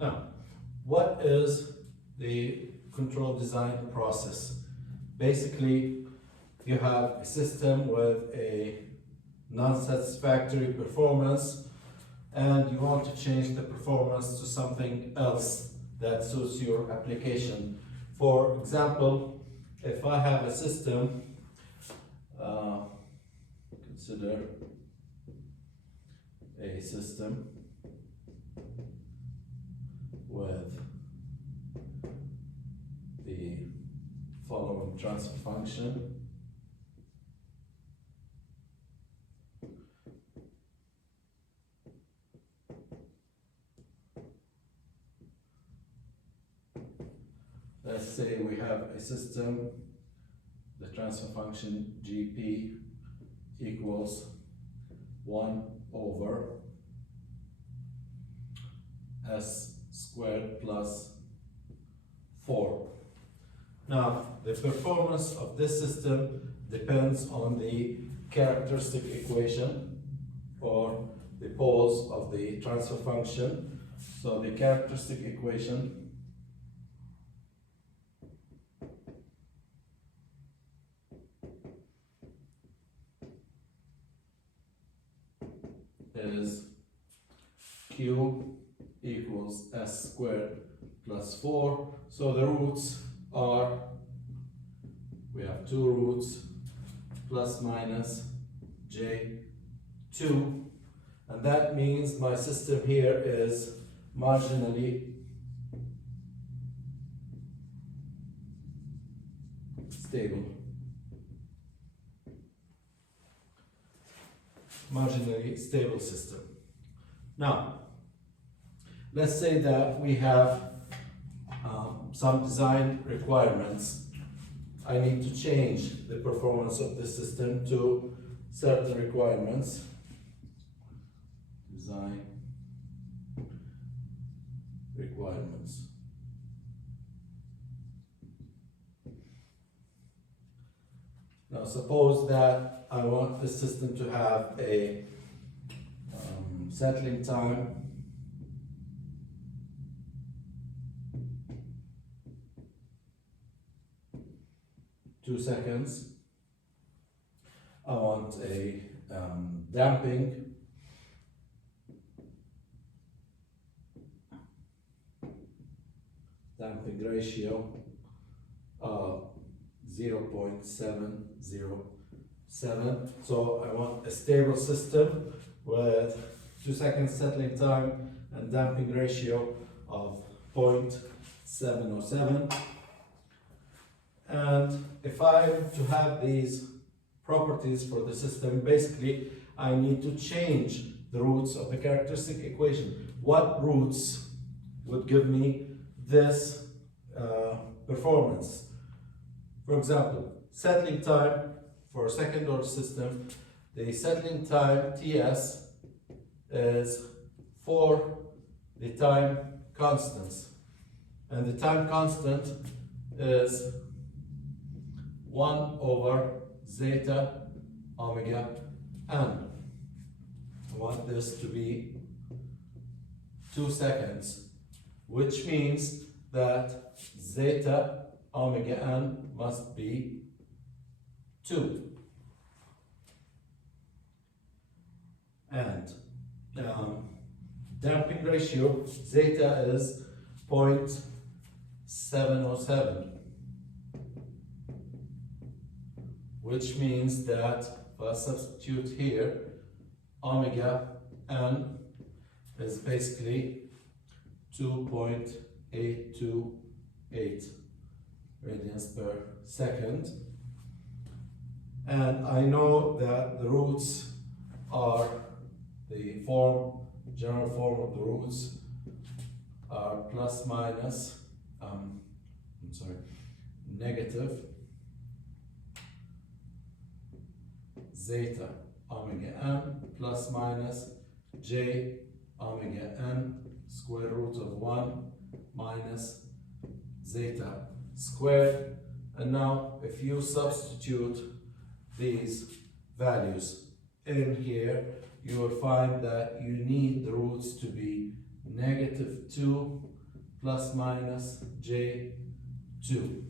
Now, what is the control design process? Basically, you have a system with a non-satisfactory performance and you want to change the performance to something else that suits your application. For example, if I have a system, consider a system with the following transfer function. Let's say we have a system, the transfer function GP equals 1 over s squared plus 4. Now, the performance of this system depends on the characteristic equation or the poles of the transfer function. So the characteristic equation is Q equals s squared plus 4. So the roots are, we have two roots, plus minus J2. And that means my system here is marginally stable. Marginally stable system. Now, let's say that we have some design requirements. I need to change the performance of the system to certain requirements. Design requirements. Now suppose that I want the system to have a settling time (2 seconds). I want a damping ratio of 0.707. So I want a stable system with 2 seconds settling time and damping ratio of 0.707. And if I'm to have these properties for the system, basically I need to change the roots of the characteristic equation. What roots would give me this performance? For example, settling time for a second order system, the settling time Ts is for the time constants, and the time constant is 1 over zeta omega n. I want this to be 2 seconds, which means that zeta omega n must be 2. And damping ratio, zeta is 0.707, which means that if I substitute here, omega n is basically 2.828 radians per second. And I know that the roots are the general form of the roots are plus minus, negative zeta omega n plus minus j omega n square root of 1 minus zeta squared. And now if you substitute these values in here, you will find that you need the roots to be -2 plus minus J2.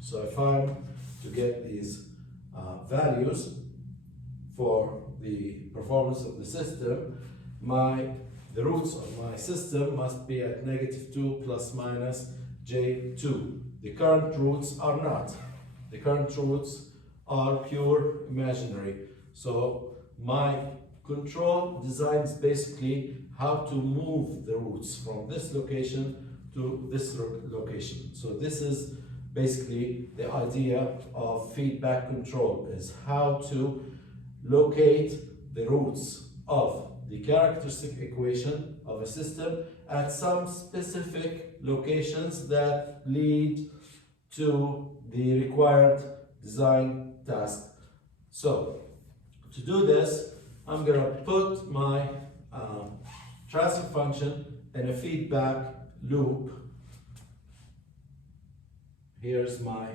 So if I'm to get these values for the performance of the system, the roots of my system must be at -2 plus minus J2. The current roots are not. The current roots are pure imaginary. So my control designs basically how to move the roots from this location to this location. So this is basically the idea of feedback control, is how to locate the roots of the characteristic equation of a system at some specific locations that lead to the required design task. So to do this, I'm going to put my transfer function in a feedback loop. Here's my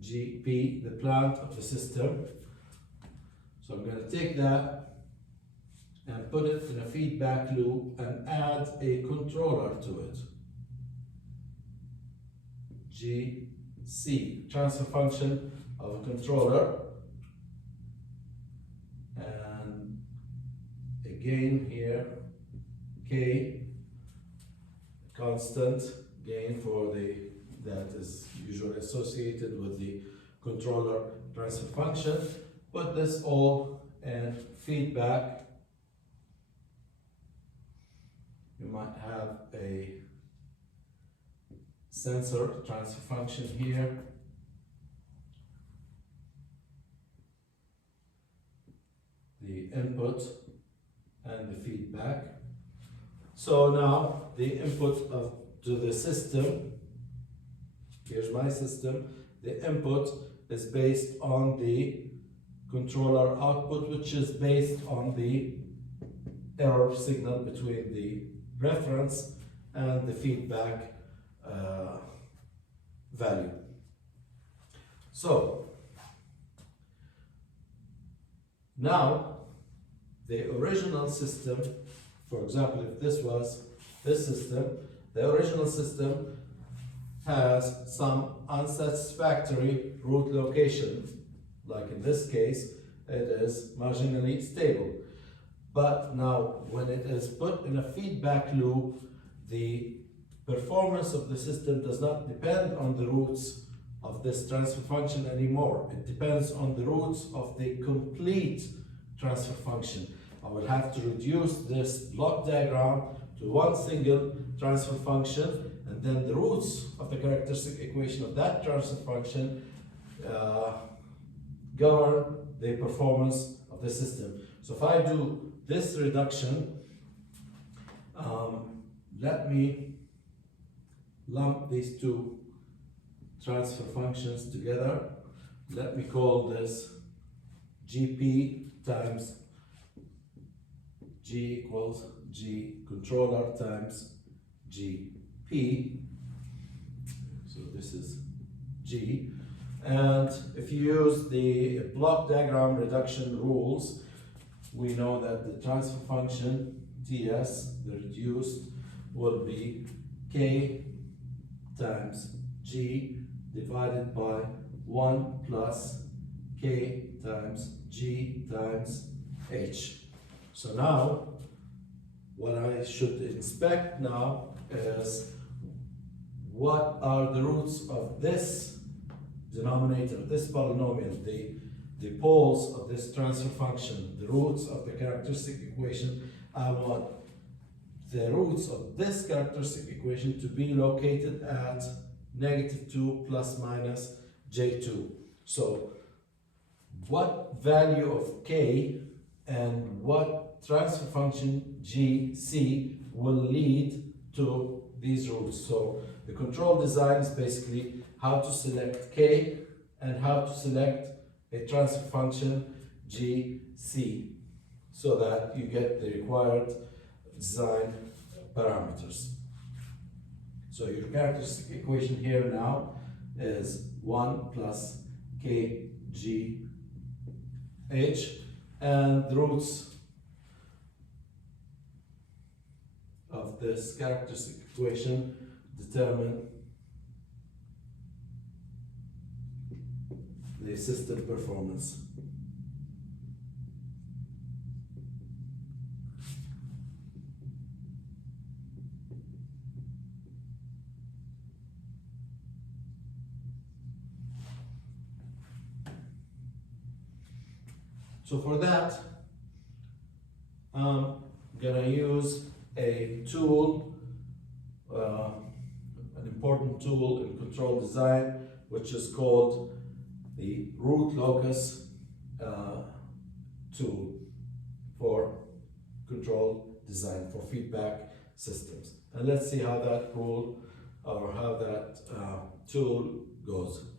GP, the plant of the system. So I'm going to take that and put it in a feedback loop and add a controller to it. GC, transfer function of a controller. And again here, K, constant gain for that is usually associated with the controller transfer function. Put this all in feedback. You might have a sensor transfer function here. The input and the feedback. So now the input to the system, here's my system, the input is based on the controller output, which is based on the error signal between the reference and the feedback value. So now the original system, for example, if this was this system, the original system has some unsatisfactory root location. Like in this case, it is marginally stable. But now, when it is put in a feedback loop, the performance of the system does not depend on the roots of this transfer function anymore. It depends on the roots of the complete transfer function. I will have to reduce this block diagram to one single transfer function, and then the roots of the characteristic equation of that transfer function govern the performance of the system. So if I do this reduction, let me lump these two transfer functions together. Let me call this GP times G equals G controller times GP. So this is G. And if you use the block diagram reduction rules, we know that the transfer function Ts, the reduced, will be K times G divided by 1 plus K times G times H. So now, what I should inspect now is what are the roots of this denominator, this polynomial, the poles of this transfer function, the roots of the characteristic equation. I want the roots of this characteristic equation to be located at -2 plus minus J2. So what value of K and what transfer function GC will lead to these roots? So the control design is basically how to select K and how to select a transfer function GC so that you get the required design parameters. So your characteristic equation here now is 1 plus KGH, and the roots of this characteristic equation determine the system performance. So for that, I'm gonna use a tool, an important tool in control design, which is called the root locus tool for control design for feedback systems. And let's see how that rule or how that tool goes.